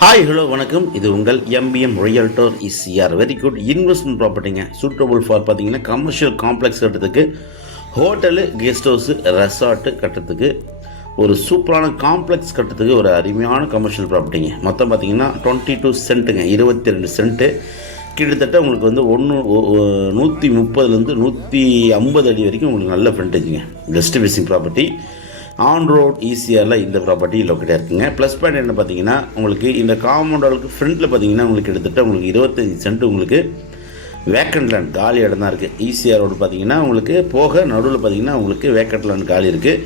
Hi hello வணக்கம். இது உங்கள் MBM realtor ECR. Very good investment ப்ராப்பர்ட்டிங்க. சூட்டபுள் ஃபார் பார்த்தீங்கன்னா கமர்ஷியல் காம்ப்ளெக்ஸ் கட்டுறதுக்கு, ஹோட்டலு, கெஸ்ட் ஹவுஸு, ரெசார்ட்டு கட்டுறதுக்கு, ஒரு சூப்பரான காம்ப்ளெக்ஸ் கட்டுறதுக்கு ஒரு அருமையான கமர்ஷியல் ப்ராப்பர்ட்டிங்க. மொத்தம் பார்த்தீங்கன்னா 22 சென்ட்டுங்க, 22 சென்ட்டு. கிட்டத்தட்ட உங்களுக்கு வந்து 130லேருந்து 150 அடி வரைக்கும் உங்களுக்கு நல்ல ஃப்ரண்டேஜுங்க. West facing property, on road ஈசிஆரில் இந்த ப்ராப்பர்ட்டி லொக்கேட்டாக இருக்குங்க. ப்ளஸ் பாயிண்ட் என்ன பார்த்தீங்கன்னா, உங்களுக்கு இந்த காம்பவுண்டுக்கு ஃப்ரண்ட்டில் பார்த்தீங்கன்னா உங்களுக்கு கிட்டத்தட்ட உங்களுக்கு 25 சென்ட் உங்களுக்கு வேக்கண்ட் லேண்ட் காலி இடம் தான் இருக்குது. ஈசிஆர் ரோடு பார்த்தீங்கன்னா உங்களுக்கு போக நடுவில் பார்த்தீங்கன்னா உங்களுக்கு வேக்கண்ட் லேண்ட் காலி இருக்குது.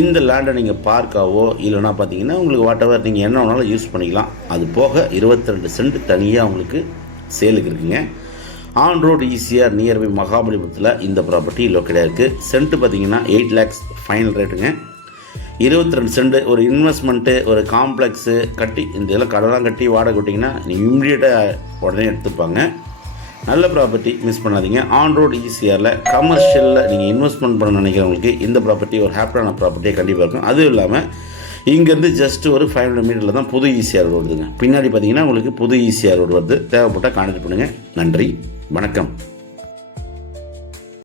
இந்த லேண்டை நீங்கள் பார்க்காவோ இல்லைனா பார்த்தீங்கன்னா உங்களுக்கு வாட்டவர் நீங்கள் என்ன வேணாலும் யூஸ் பண்ணிக்கலாம். அது போக 22 சென்ட் தனியாக உங்களுக்கு சேலுக்கு இருக்குங்க. ஆன் ரோடு ஈசிஆர் நியர்பை மகாபலிபுரத்தில் இந்த ப்ராப்பர்ட்டி லொக்கேட்டாக இருக்குது. சென்ட்டு பார்த்தீங்கன்னா 8 lakhs ஃபைனல் ரேட்டுங்க. 22 சென்ட் ஒரு இன்வெஸ்ட்மெண்ட்டு, ஒரு காம்ப்ளெக்ஸு கட்டி இந்த இதெல்லாம் கடலாம் கட்டி வாடகை விட்டிங்கன்னா நீங்கள் இம்மிடியேட்டாக உடனே எடுத்துப்பாங்க. நல்ல ப்ராப்பர்ட்டி, மிஸ் பண்ணாதீங்க. ஆன் ரோடு ஈசிஆரில் கமர்ஷியலில் நீங்கள் இன்வெஸ்ட்மெண்ட் பண்ண நினைக்கிறவங்களுக்கு இந்த ப்ராப்பர்ட்டி ஒரு ஹாப்பியான ப்ராப்பர்ட்டியாக கண்டிப்பாக இருக்கும். அதுவும் இல்லாமல் இங்கேருந்து ஜஸ்ட் ஒரு 500 மீட்டரில் தான் புது ஈசிஆர் ரோடு வருதுங்க. பின்னாடி பார்த்தீங்கன்னா உங்களுக்கு புது ஈசிஆர் ரோடு வருது. தேவைப்பட்டால் கான்டாக்ட் பண்ணுங்கள். நன்றி, வணக்கம்.